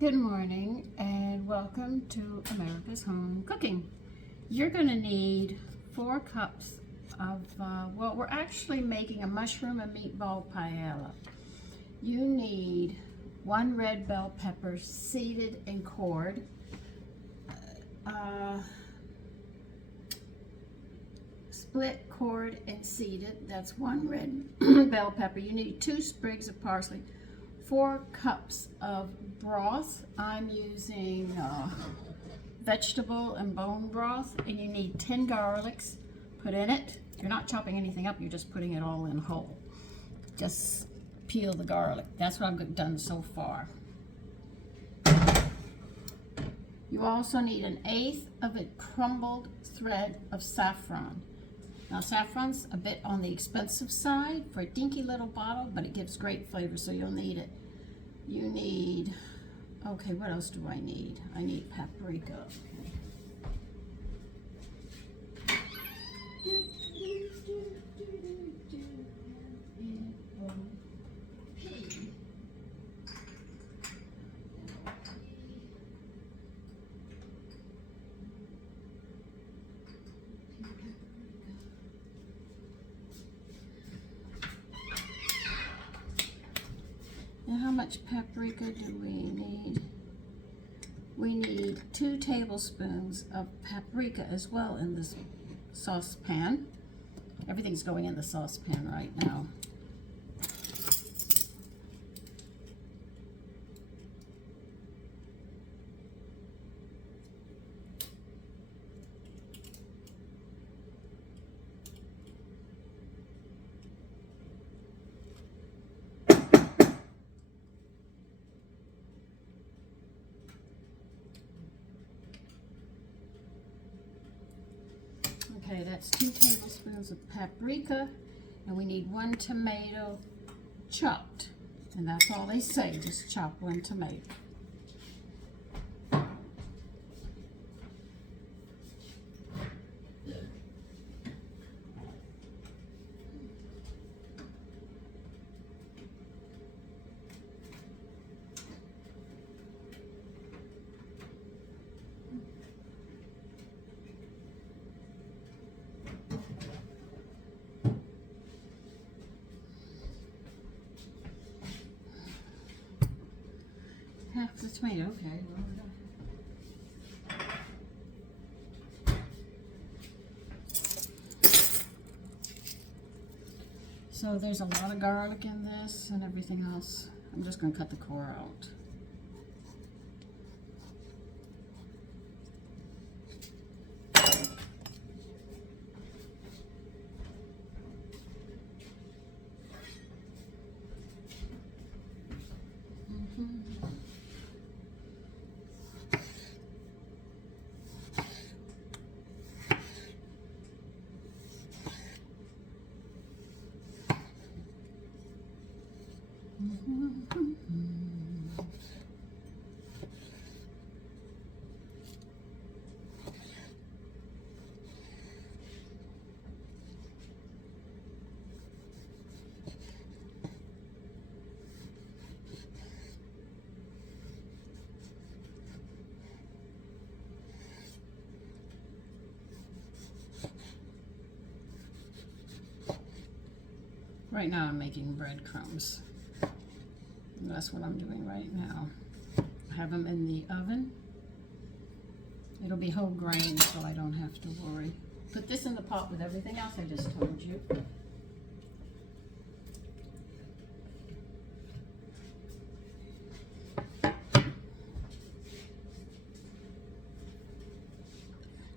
Good morning and welcome to America's Home Cooking. You're going to need 4 cups of, well, we're actually making a mushroom and meatball paella. You need 1 red bell pepper seeded and cored, split, cored, and seeded. That's 1 red bell pepper. You need 2 sprigs of parsley, 4 cups of broth. I'm using vegetable and bone broth, and you need 10 garlics put in it. You're not chopping anything up, you're just putting it all in whole. Just peel the garlic. That's what I've done so far. You also need 1/8 of a crumbled thread of saffron. Now saffron's a bit on the expensive side for a dinky little bottle, but it gives great flavor, so you'll need it. You need, okay, what else do I need? I need paprika. And how much paprika do we need? We need 2 tablespoons of paprika as well in this saucepan. Everything's going in the saucepan right now. Okay, that's 2 tablespoons of paprika, and we need 1 tomato chopped. And that's all they say, just chop 1 tomato. Half the tomato, okay. So there's a lot of garlic in this and everything else. I'm just going to cut the core out. Right now I'm making breadcrumbs. That's what I'm doing right now. I have them in the oven. It'll be whole grain, so I don't have to worry. Put this in the pot with everything else I just told you.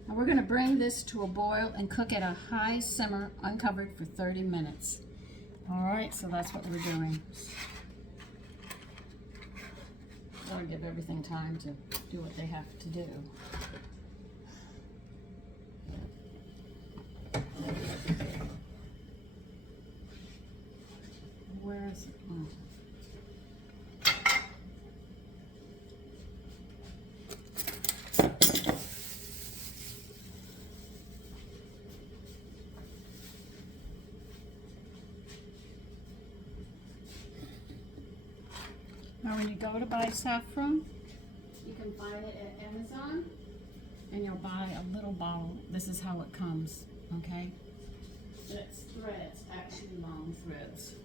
Now we're going to bring this to a boil and cook at a high simmer, uncovered, for 30 minutes. All right, so that's what we're doing. Gotta give everything time to do what they have to do. Where is it? Oh. Now when you go to buy saffron, You can find it at Amazon, and you'll buy a little bottle. This is how it comes, okay? It's threads, actually long threads.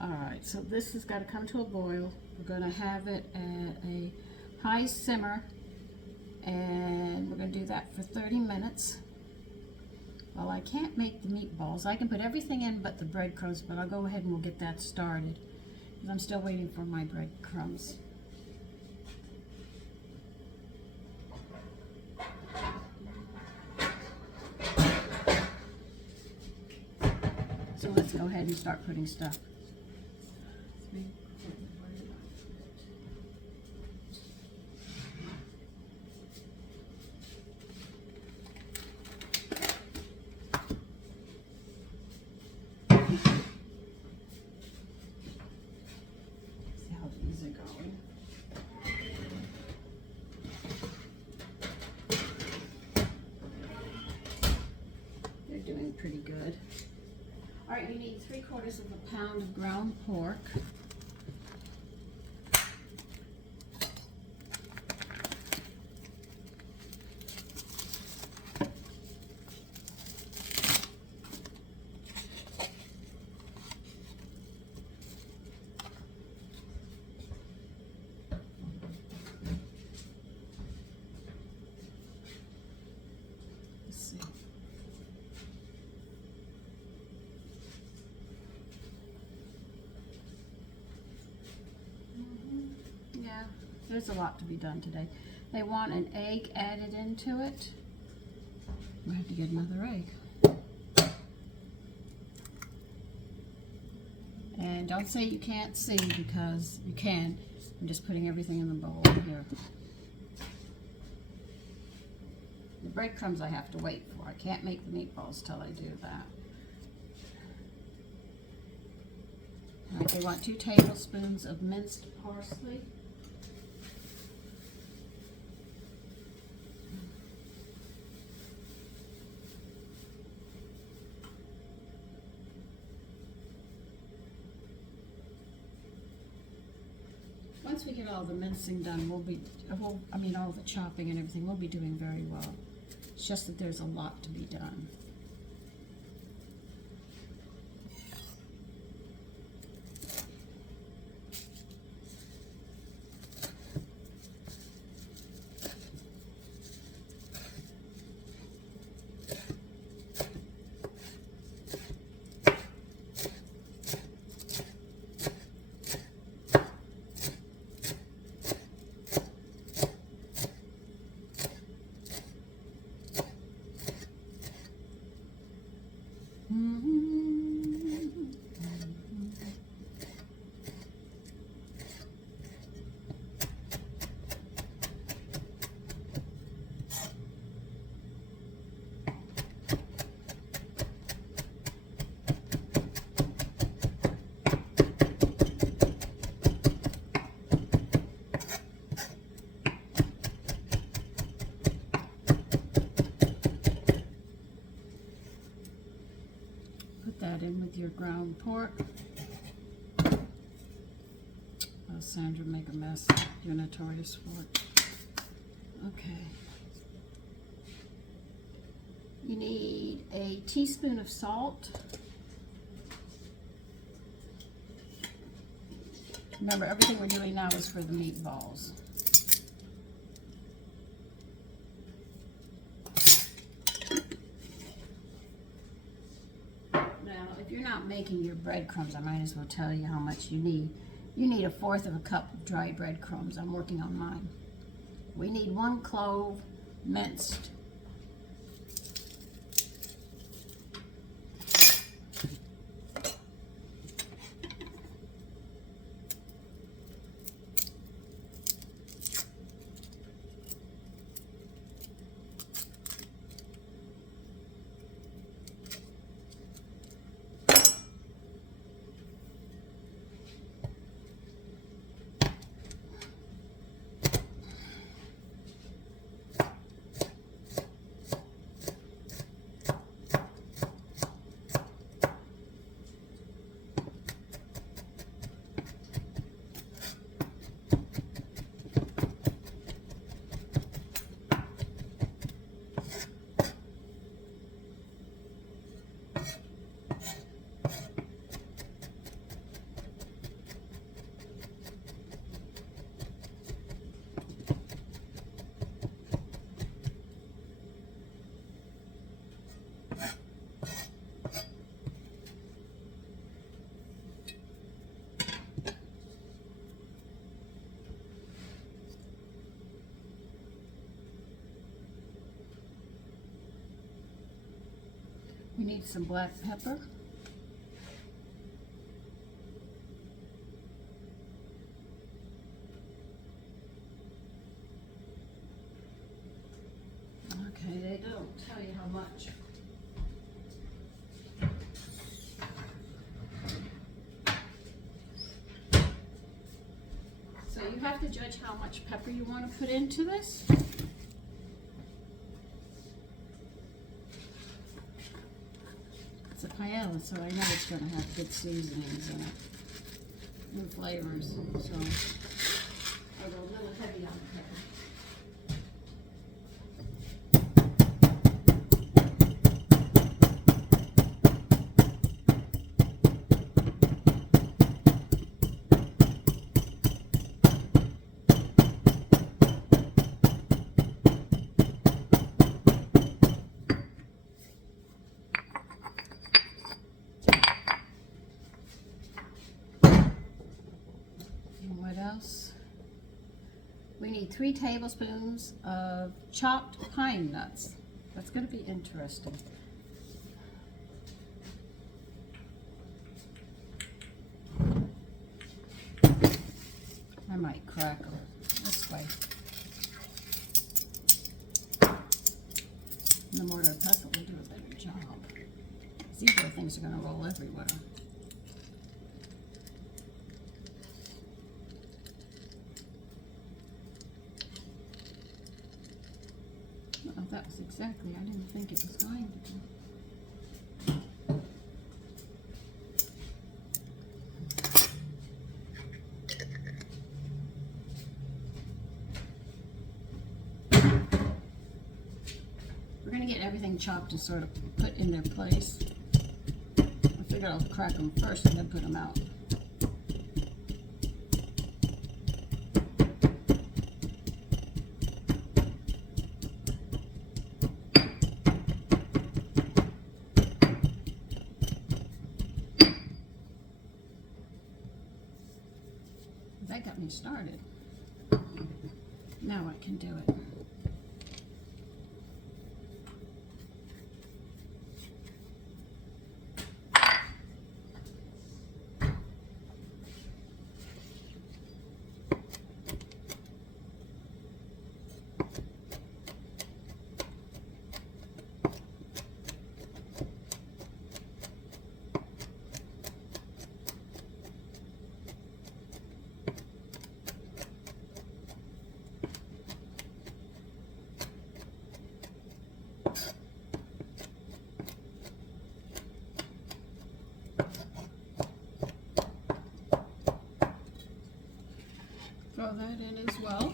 All right, so this has got to come to a boil. We're going to have it at a high simmer, and we're going to do that for 30 minutes. Well, I can't make the meatballs. I can put everything in but the breadcrumbs, but I'll go ahead and we'll get that started because I'm still waiting for my breadcrumbs. So let's go ahead and start putting stuff. Doing pretty good. All right, you need 3/4 of a pound of ground pork. There's a lot to be done today. They want an egg added into it. We have to get another egg. And don't say you can't see because you can. I'm just putting everything in the bowl here. The breadcrumbs I have to wait for. I can't make the meatballs till I do that. All right, they want 2 tablespoons of minced parsley. Once we get all the mincing done, all the chopping and everything, we'll be doing very well. It's just that there's a lot to be done. That in with your ground pork. Oh, Sandra, make a mess. You're notorious for it. Okay. You need a teaspoon of salt. Remember, everything we're doing now is for the meatballs. If you're not making your breadcrumbs, I might as well tell you how much you need. You need 1/4 cup of dry breadcrumbs. I'm working on mine. We need 1 clove minced. We need some black pepper. Okay, they don't tell you how much. So you have to judge how much pepper you want to put into this. It's a paella, so I know it's going to have good seasonings in it, and flavors. So I'll go a little heavy on the pepper. We need 3 tablespoons of chopped pine nuts. That's going to be interesting. I might crack them this way. And the mortar and pestle will do a better job. These little things are going to roll everywhere. Oh, that was exactly, I didn't think it was going to do. We're going to get everything chopped and sort of put in their place. I figured I'll crack them first and then put them out. That got me started. Now I can do it. Throw that in as well.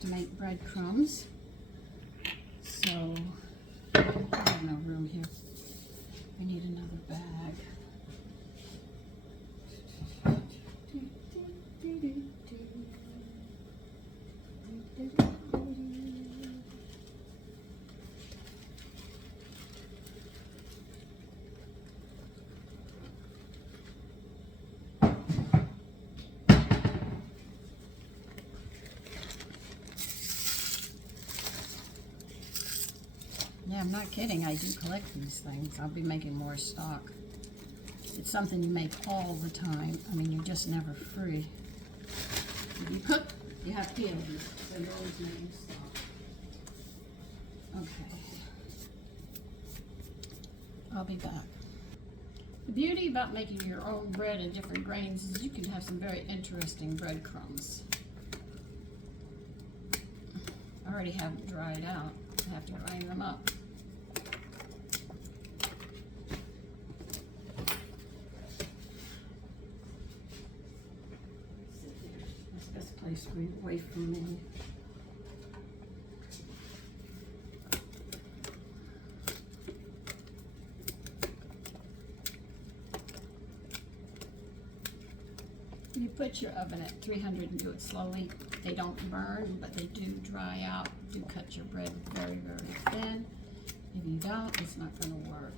To make breadcrumbs, so I have no room here. We need another bag. Yeah, I'm not kidding. I do collect these things. I'll be making more stock. It's something you make all the time. I mean, you're just never free. If you cook, you have to, so you're always making stock. Okay. I'll be back. The beauty about making your own bread in different grains is you can have some very interesting breadcrumbs. I already have them dried out. I have to grind them up. That's the best place away from me. You put your oven at 300 and do it slowly. They don't burn, but they do dry out. Do cut your bread very, very thin. If you don't, it's not going to work.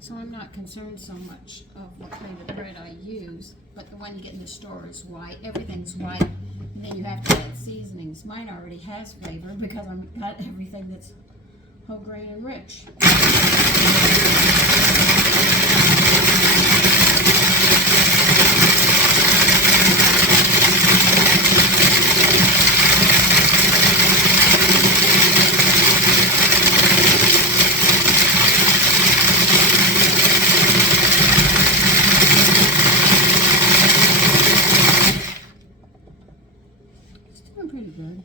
So I'm not concerned so much of what kind of bread I use, but the one you get in the store is white. Everything's white, and then you have to add seasonings. Mine already has flavor because I've got everything that's whole grain and rich. Pretty good.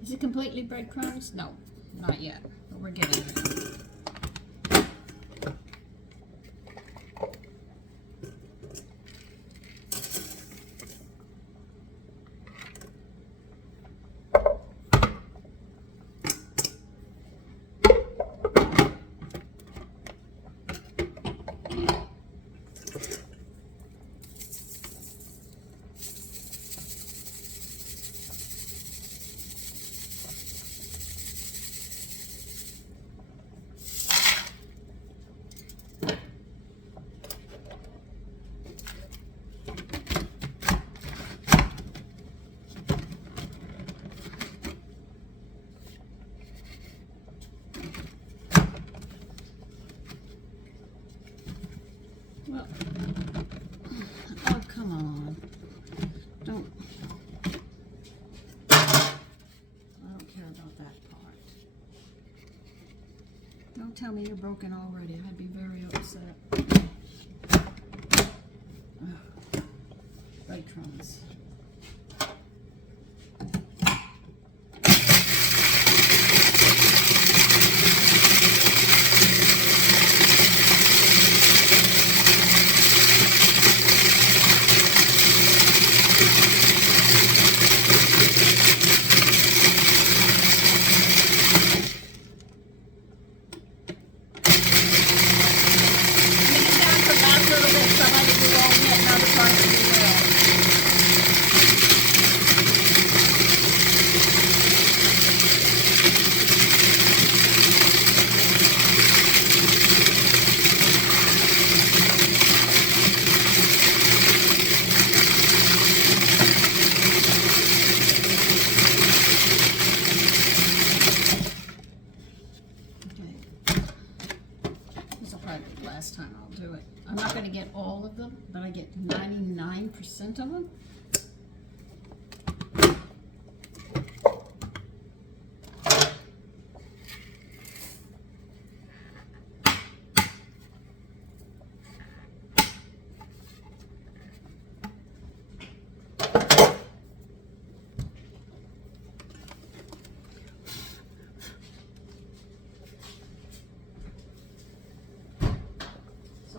Is it completely breadcrumbs? No, not yet, but we're getting there. Well, oh, come on. I don't care about that part. Don't tell me you're broken already. I'd be very upset. Ugh. Breadcrumbs. Last time I'll do it. I'm not going to get all of them, but I get 99% of them.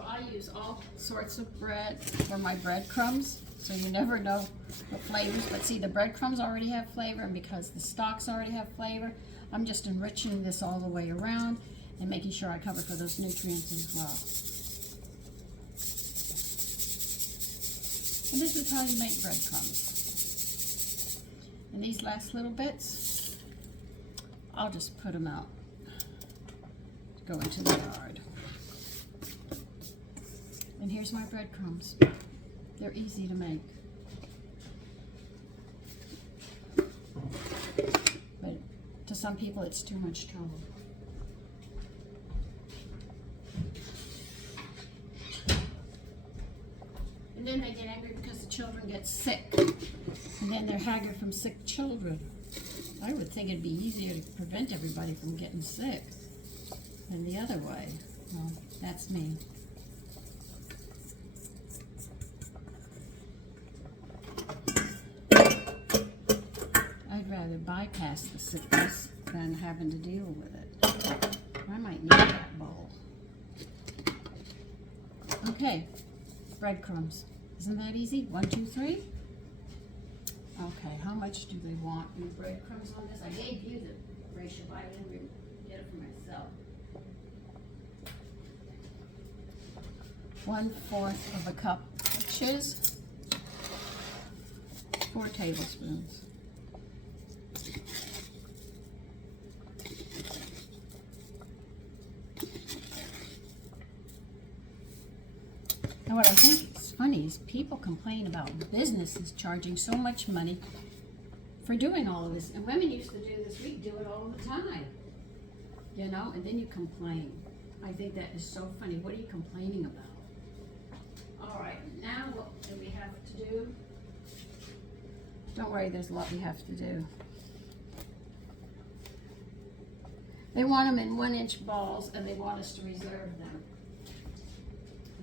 I use all sorts of bread for my breadcrumbs, so you never know what flavors. But see, the breadcrumbs already have flavor, and because the stalks already have flavor, I'm just enriching this all the way around and making sure I cover for those nutrients as well. And this is how you make breadcrumbs. And these last little bits, I'll just put them out to go into the yard. And And here's my breadcrumbs. They're easy to make. But to some people, it's too much trouble. And then they get angry because the children get sick. And then they're haggard from sick children. I would think it'd be easier to prevent everybody from getting sick than the other way. Well, that's me. I'd rather bypass the sickness than having to deal with it. I might need that bowl. Okay, breadcrumbs. Isn't that easy? 1, 2, 3. Okay, how much do they want in breadcrumbs on this? I gave you the ratio, but I didn't get it for myself. 1/4 of a cup, which is 4 tablespoons. And what I think is funny is people complain about businesses charging so much money for doing all of this. And women used to do this, we do it all the time. You know, and then you complain. I think that is so funny. What are you complaining about? All right, now what do we have to do? Don't worry, there's a lot we have to do. They want them in 1-inch balls and they want us to reserve them.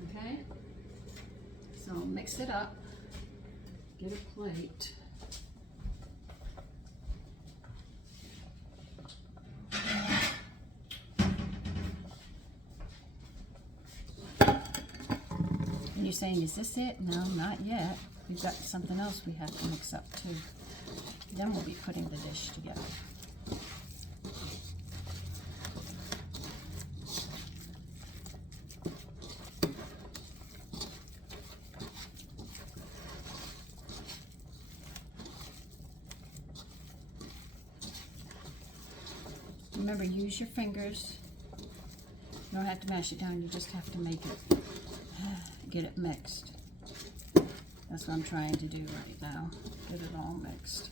Okay? So mix it up, get a plate. And you're saying, is this it? No, not yet. We've got something else we have to mix up too. Then we'll be putting the dish together. Remember, use your fingers. You don't have to mash it down, you just have to make it, get it mixed. That's what I'm trying to do right now. Get it all mixed.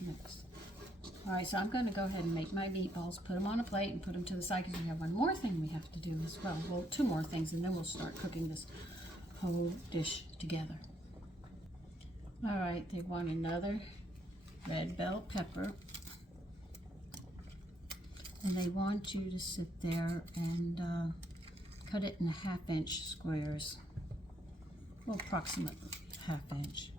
Mixed. All right, so I'm going to go ahead and make my meatballs, put them on a plate, and put them to the side because we have one more thing we have to do as well. Well, 2 more things, and then we'll start cooking this whole dish together. All right, they want another red bell pepper, and they want you to sit there and cut it in 1/2-inch squares, well, approximately 1/2 inch.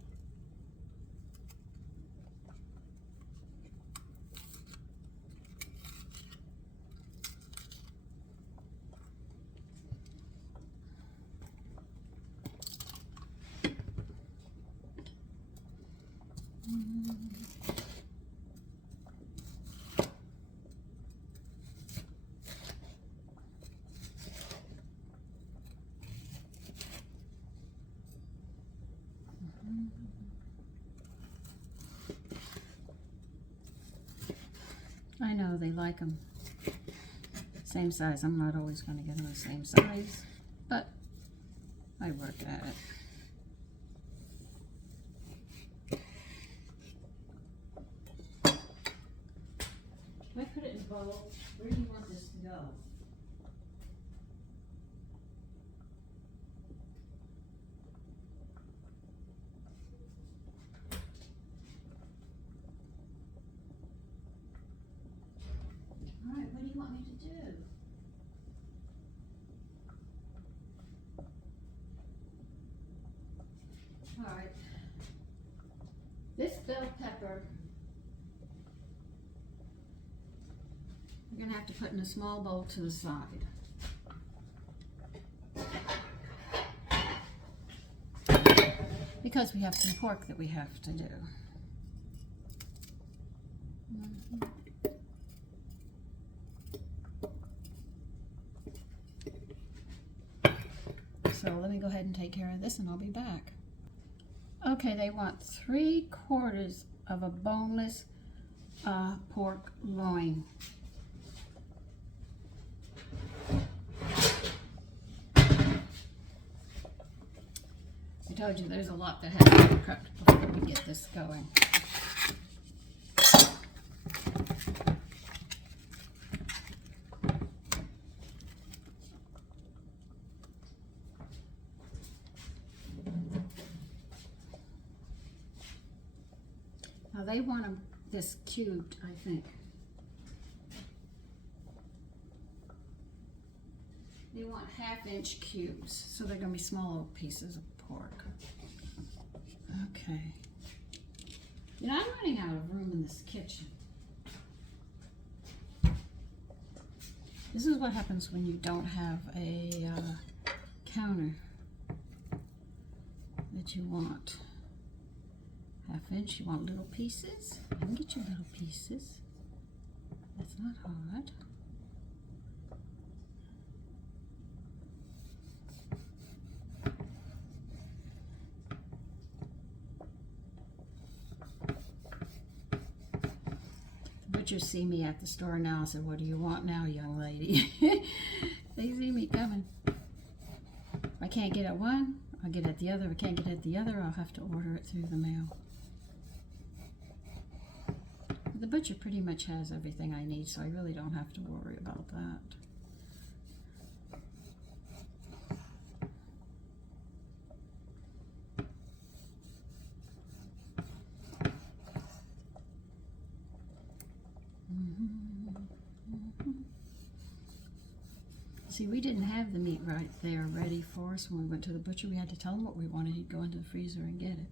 I know they like them same size. I'm not always going to get them the same size, but I work at it. Can I put it in a bowl? Where do you want this to go? All right, what do you want me to do? All right. This bell pepper, we're going to have to put in a small bowl to the side. Because we have some pork that we have to do. So let me go ahead and take care of this and I'll be back. Okay, they want 3/4 of a boneless pork loin. I told you there's a lot that has to be prepped before we get this going. Now they want this cubed, I think. They want 1/2-inch cubes, so they're going to be small little pieces of pork. Okay. You know, I'm running out of room in this kitchen. This is what happens when you don't have a counter that you want. 1/2-inch, you want little pieces? I can get you little pieces. That's not hard. Butchers see me at the store now. I said, "What do you want now, young lady?" They see me coming. If I can't get at one, I'll get at the other. If I can't get at the other, I'll have to order it through the mail. The butcher pretty much has everything I need, so I really don't have to worry about that. See, we didn't have the meat right there ready for us when we went to the butcher. We had to tell him what we wanted. He'd go into the freezer and get it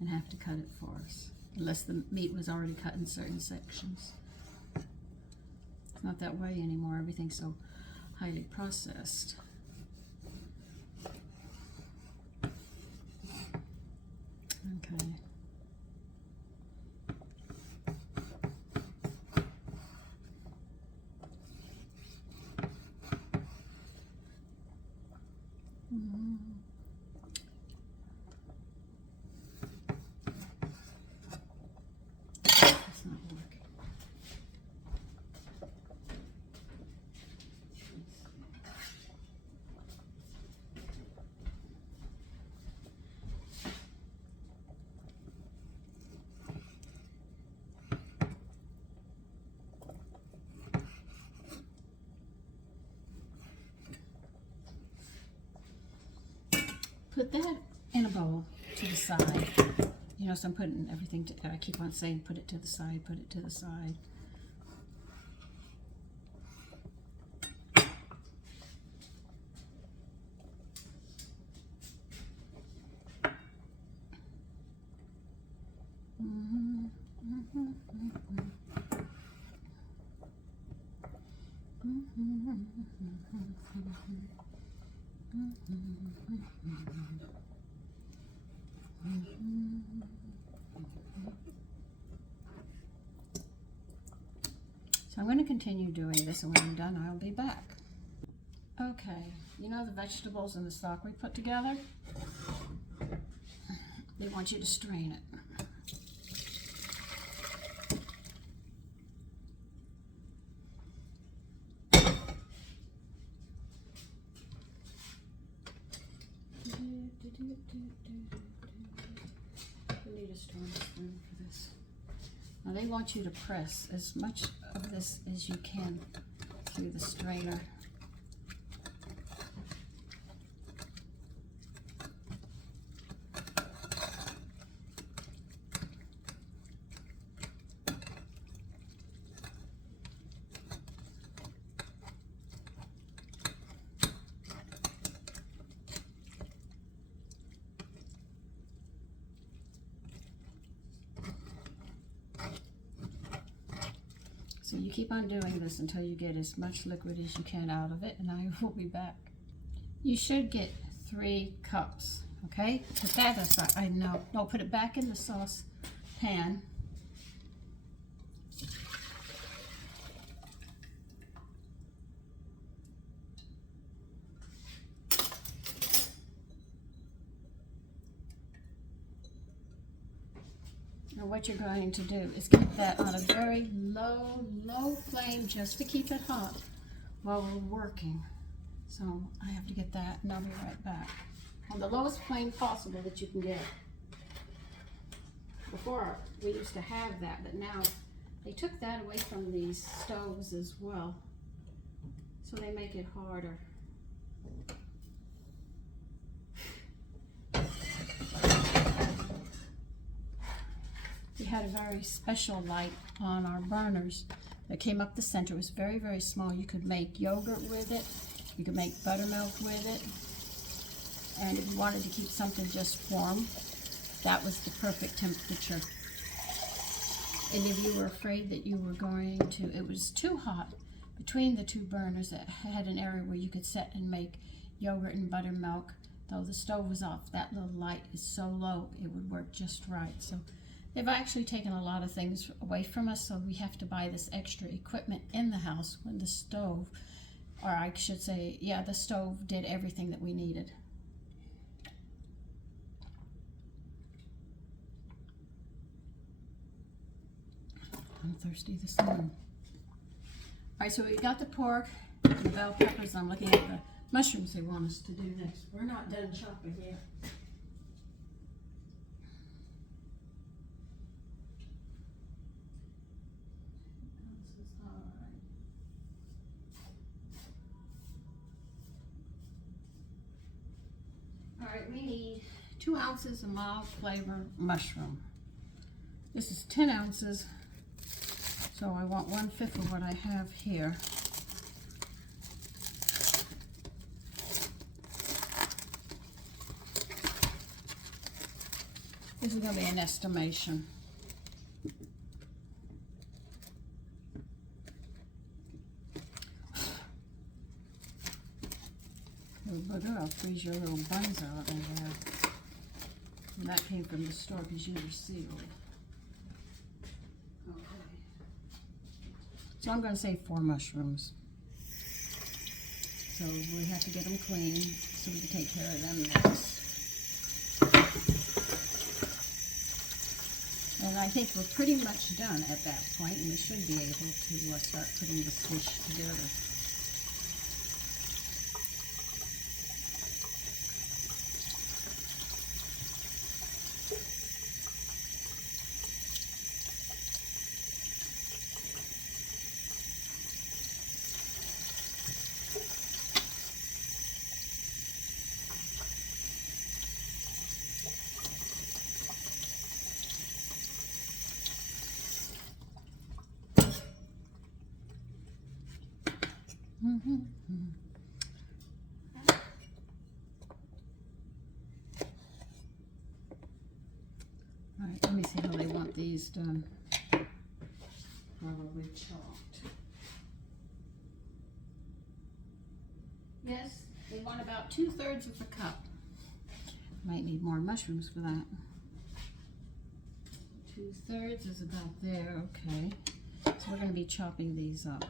and have to cut it for us, unless the meat was already cut in certain sections. It's not that way anymore. Everything's so highly processed. Okay. That's not working. Put that in a bowl to the side. You know, so I'm putting everything, I keep on saying put it to the side, put it to the side. So I'm going to continue doing this, and when I'm done, I'll be back. Okay, you know the vegetables and the stock we put together? They want you to strain it. We need a strainer spoon for this. Now they want you to press as much of this as you can through the strainer. So you keep on doing this until you get as much liquid as you can out of it, and I will be back. You should get 3 cups, okay? Put that aside. No, put it back in the sauce pan. what you're going to do is keep that on a very low flame just to keep it hot while we're working. So I have to get that and I'll be right back. On the lowest flame possible that you can get. Before we used to have that, but now they took that away from these stoves as well. So they make it harder. We had a very special light on our burners that came up the center. It was very, very small. You could make yogurt with it. You could make buttermilk with it. And if you wanted to keep something just warm, that was the perfect temperature. And if you were afraid that you were going to, it was too hot between the two burners, that had an area where you could sit and make yogurt and buttermilk. Though the stove was off, that little light is so low, it would work just right. So they've actually taken a lot of things away from us, so we have to buy this extra equipment in the house when the stove, or I should say, yeah, the stove did everything that we needed. I'm thirsty this morning. All right, so we got the pork, the bell peppers. I'm looking at the mushrooms they want us to do next. We're not done chopping yet. All right, we need 2 ounces of mild flavor mushroom. This is 10 ounces. So I want 1/5 of what I have here. This is going to be an estimation. Oh, bugger, I'll freeze your little buns out in there. And that came from the store because you were sealed. So I'm going to say 4 mushrooms. So we have to get them clean so we can take care of them next. And I think we're pretty much done at that point, and we should be able to start putting the fish together. All right, let me see how they want these done. Probably chopped. Yes, they want about 2/3 of a cup. Might need more mushrooms for that. 2/3 is about there, okay. So we're going to be chopping these up.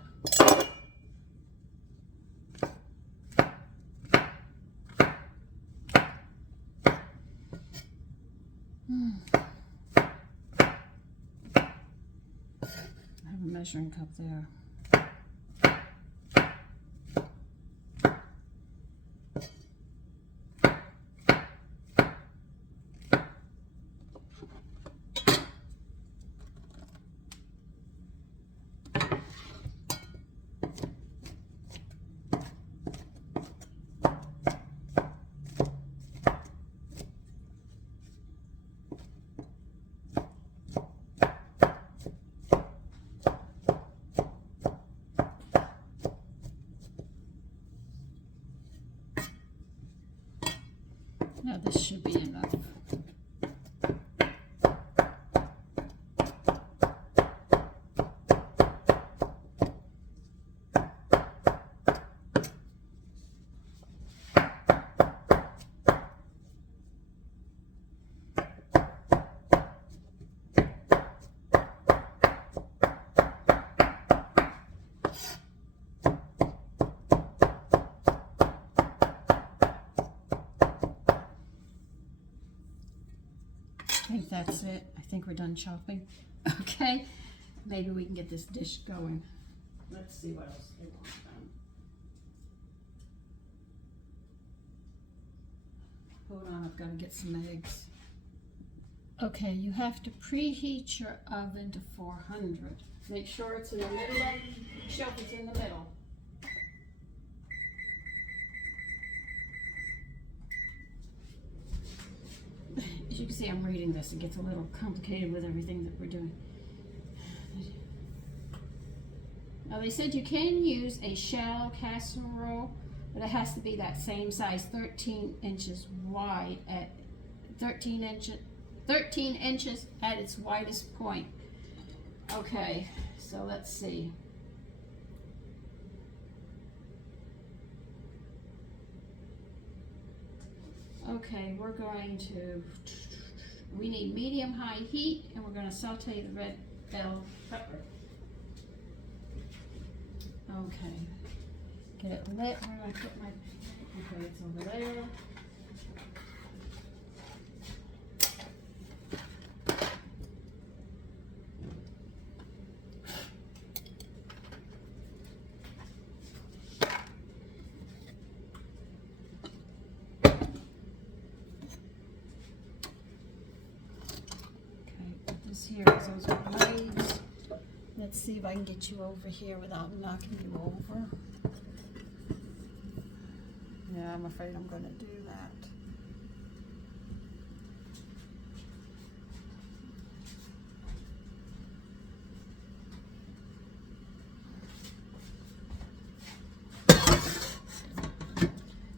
I have a measuring cup there. Now this should be enough. that's it. I think we're done chopping. Okay, maybe we can get this dish going. Let's see what else they want done. Hold on, I've got to get some eggs. Okay, you have to preheat your oven to 400. Make sure it's in the middle of the shelf, it's in the middle. As you can see, I'm reading this. It gets a little complicated with everything that we're doing. Now they said you can use a shallow casserole, but it has to be that same size, 13 inches wide at 13 inches at its widest point. Okay, so let's see. Okay, we're going to, we need medium-high heat, and we're going to saute the red bell pepper. Okay, get it lit. Where do I put my, okay, it's over there. Here is those blades. Let's see if I can get you over here without knocking you over. Yeah, I'm afraid I'm going to do that.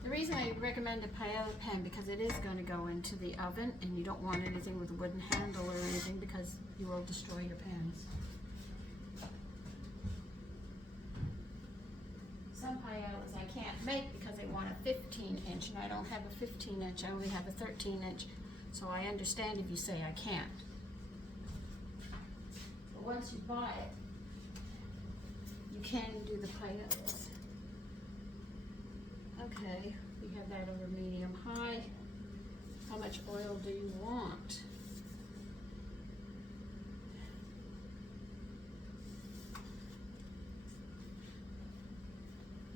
The reason I recommend a paella pan because it is going to go into the oven, and you don't want anything with a wooden handle or anything because you will destroy your pans. Some paellas I can't make because they want a 15-inch, and I don't have a 15-inch. I only have a 13-inch, so I understand if you say I can't. But once you buy it, you can do the paellas. Okay, we have that over medium-high. How much oil do you want?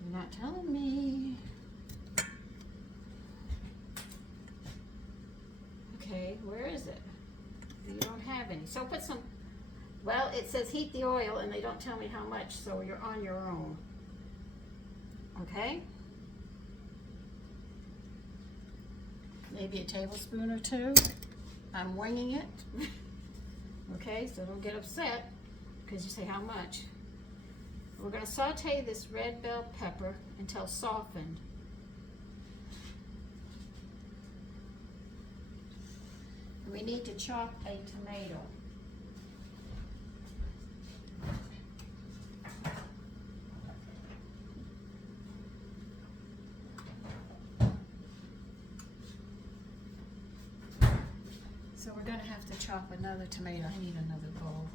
You're not telling me. Okay, where is it? You don't have any. So put some, well, it says heat the oil and they don't tell me how much, so you're on your own. Okay? Maybe a tablespoon or two. I'm winging it. Okay, so don't get upset because you say how much. We're going to saute this red bell pepper until softened. We need to chop a tomato. So we're going to have to chop another tomato. I need another bowl.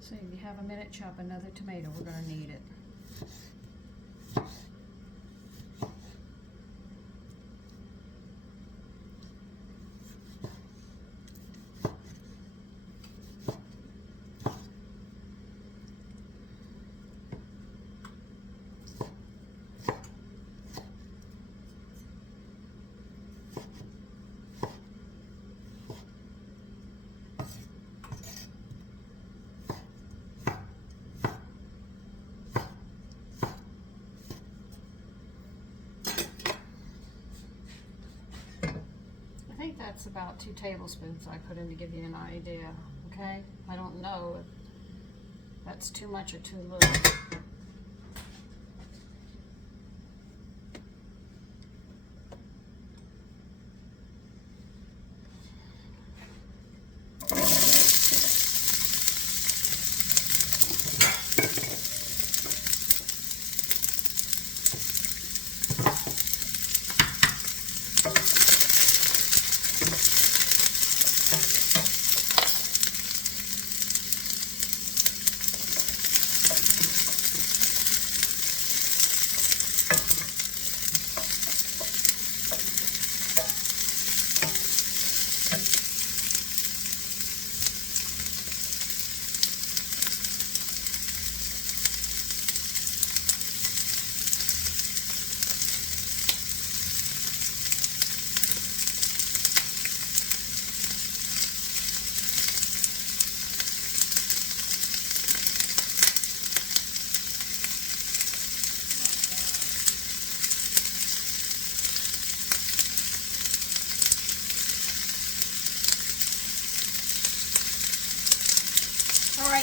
So if you have a minute, chop another tomato. We're going to need it. I think that's about 2 tablespoons I put in to give you an idea, okay? I don't know if that's too much or too little.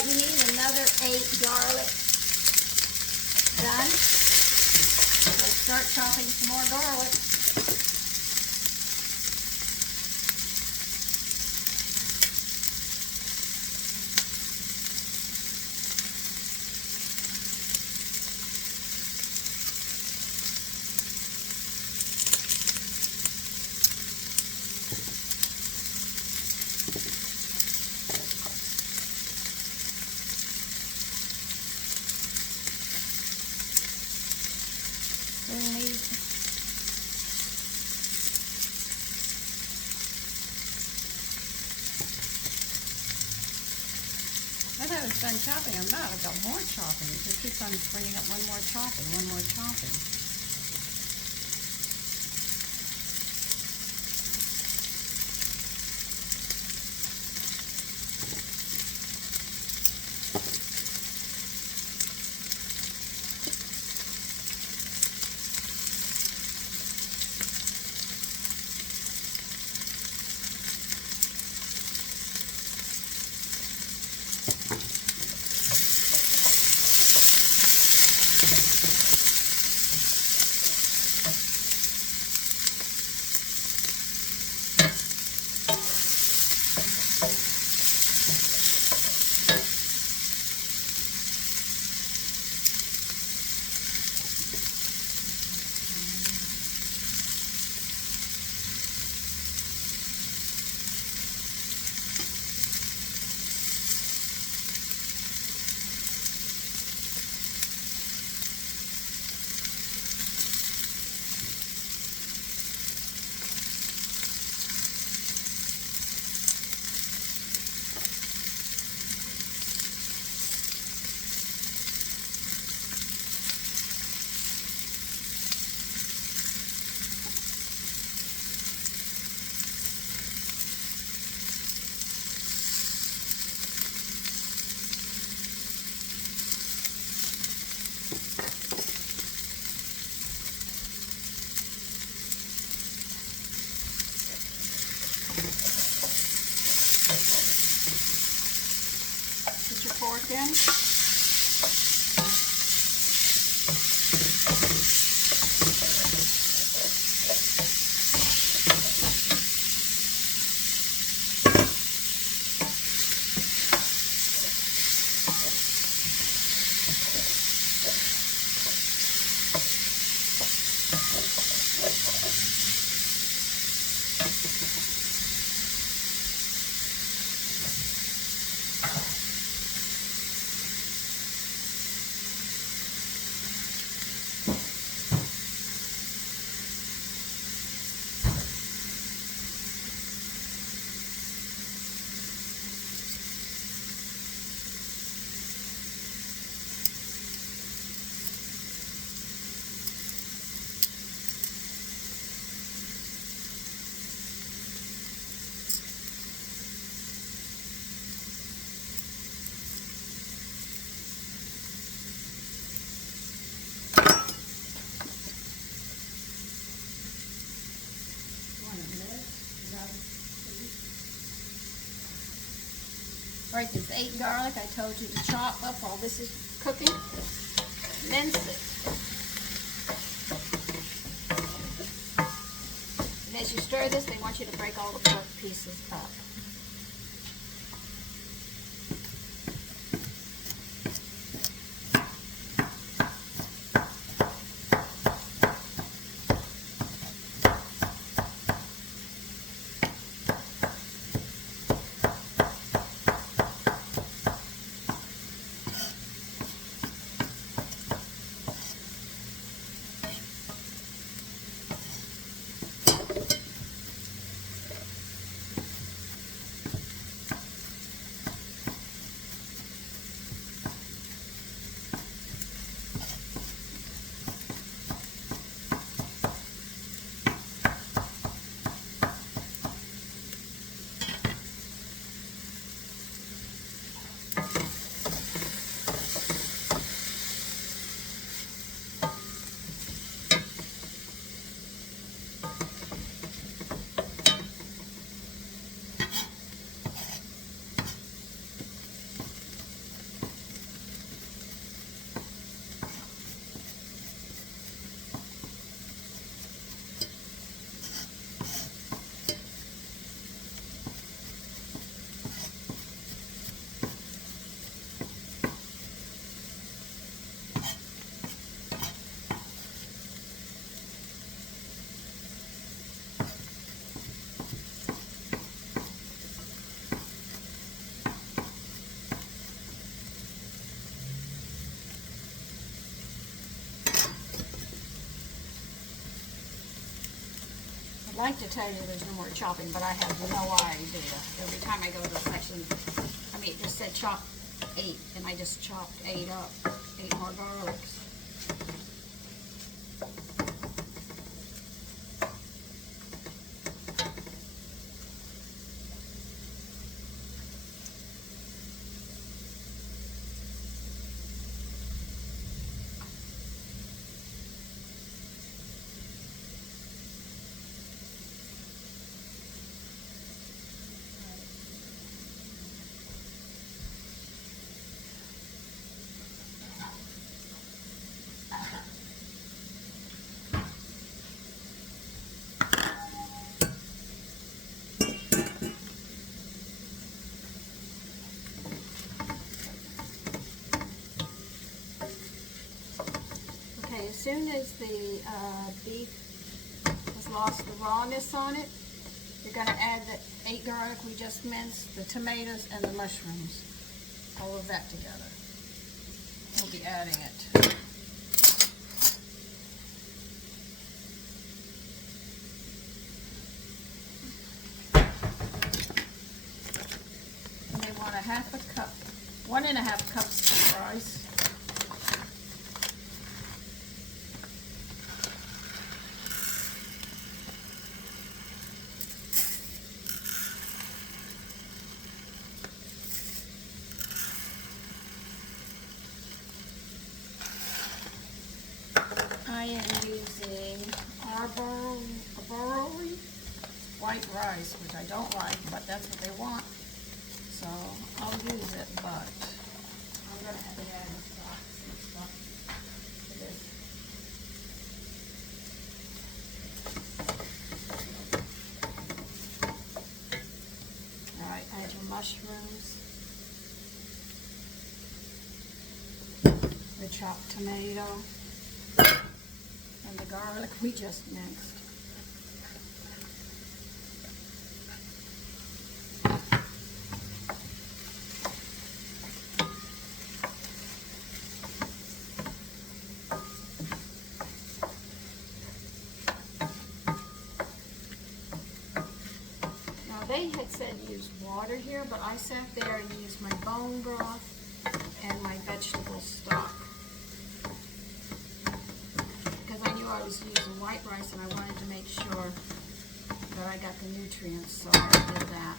you need another 8 garlic. Done. So start chopping some more garlic. I thought I was done chopping. I'm not. I've got more chopping. It keeps on bringing up one more chopping, one more chopping. Put your fork in. All right, this 8 garlic I told you to chop up while this is cooking. Mince it. And as you stir this, they want you to break all the pork pieces up. like to tell you there's no more chopping, but I have no idea. Every time I go to the section, I mean, it just said chop 8, and I just chopped 8 up, 8 more garlics. Okay, as soon as the beef has lost the rawness on it, you're going to add the 8 garlic we just minced, the tomatoes, and the mushrooms. All of that together. We'll be adding it. And they want a 1/2 cup, 1½ cups of rice. I am using arbory white rice, which I don't like, but that's what they want. So I'll use it, but I'm going to have to add some stuff to this. Alright, add your mushrooms, the chopped tomato, and the garlic we just mixed. Now they had said use water here, but I sat there and used my bone broth and my vegetable stock. I was using white rice and I wanted to make sure that I got the nutrients, so I did that.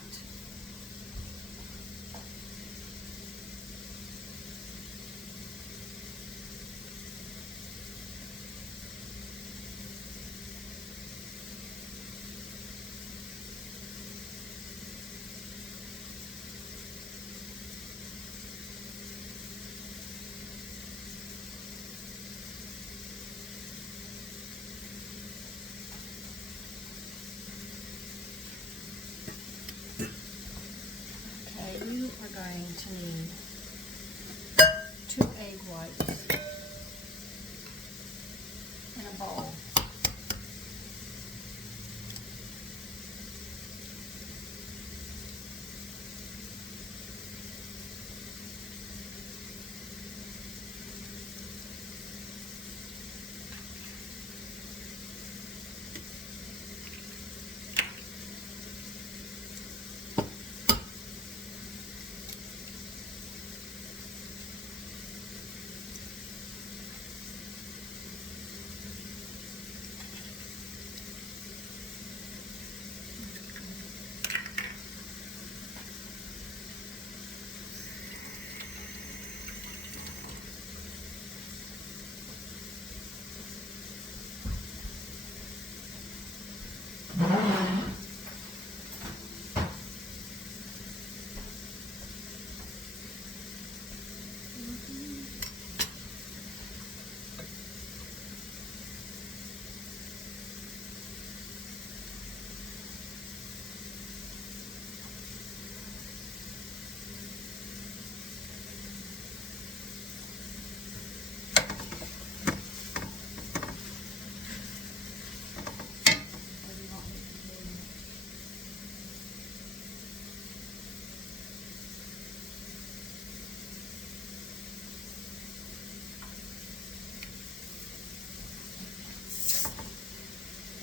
You are going to need 2 egg whites in a bowl.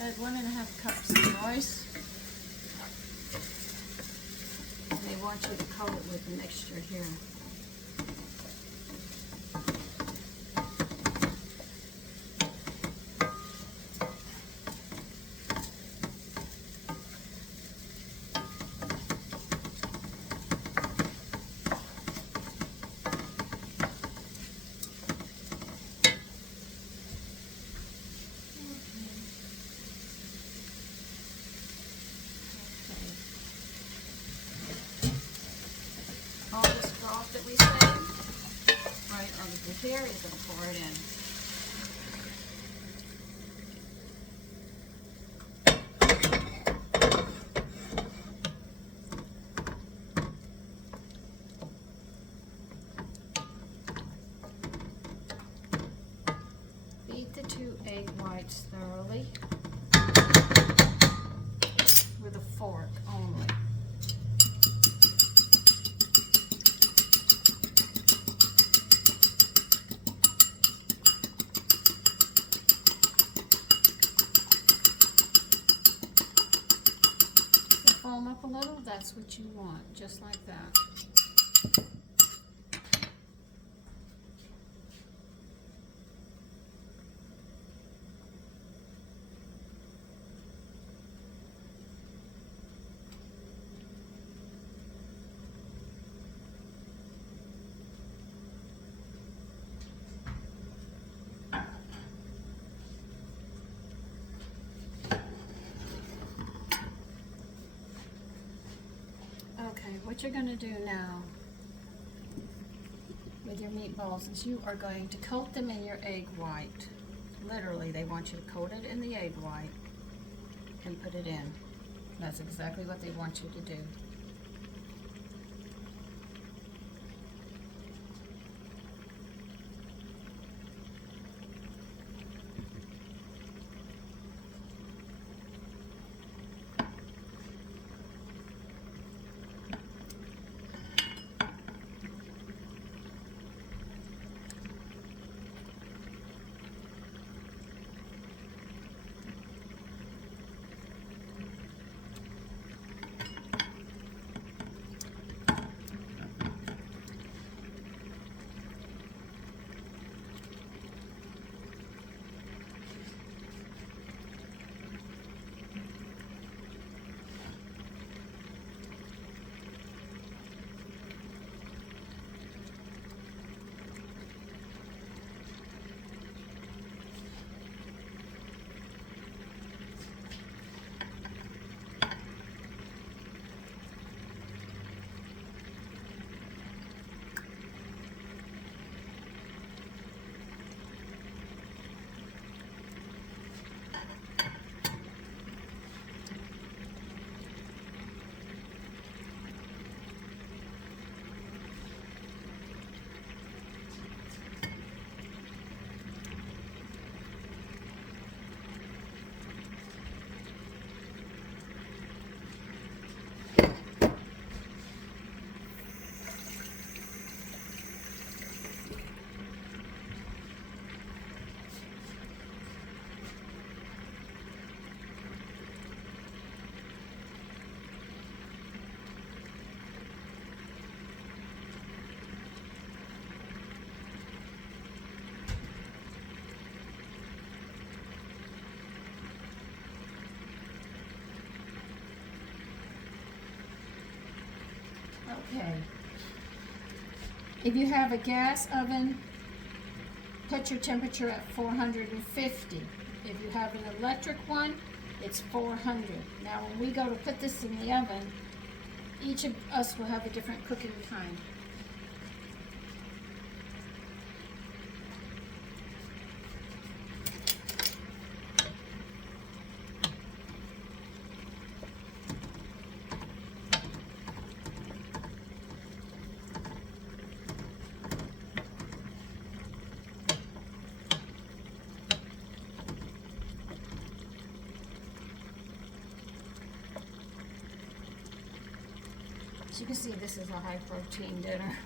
Add 1.5 cups of rice. And they want you to coat it with the mixture here. All this broth that we saved right over here, you're going to pour it in. Beat the 2 egg whites thoroughly with a fork only. Foam up a little, that's what you want, just like that. Okay, what you're going to do now with your meatballs is you are going to coat them in your egg white. Literally, they want you to coat it in the egg white and put it in. That's exactly what they want you to do. Okay. If you have a gas oven, put your temperature at 450. If you have an electric one, it's 400. Now when we go to put this in the oven, each of us will have a different cooking time. As you can see, this is a high protein dinner.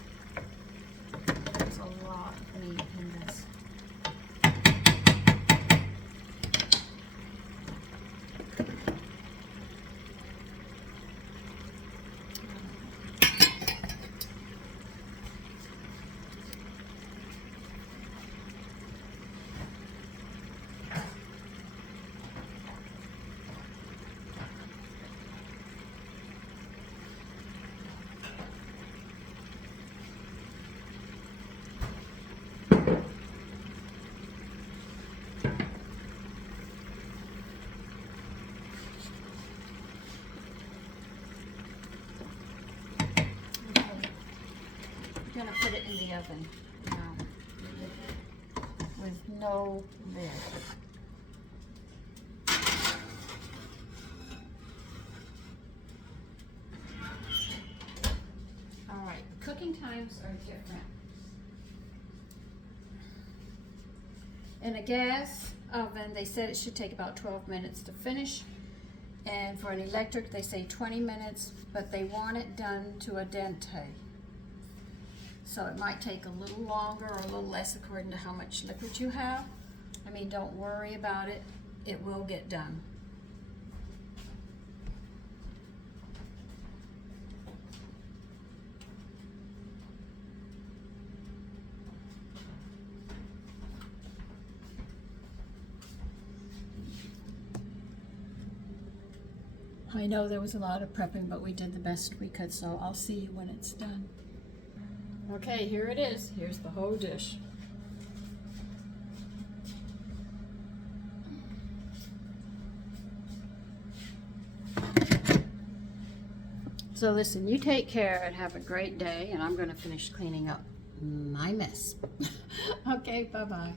There's a lot of meat in this. gonna put it in the oven now with no lid. All right, cooking times are different. In a gas oven, they said it should take about 12 minutes to finish. And for an electric, they say 20 minutes, but they want it done to a dente. So it might take a little longer or a little less according to how much liquid you have. I mean, don't worry about it. It will get done. I know there was a lot of prepping, but we did the best we could, so I'll see you when it's done. Okay, here it is. Here's the whole dish. So listen, you take care and have a great day, and I'm going to finish cleaning up my mess. Okay, bye-bye.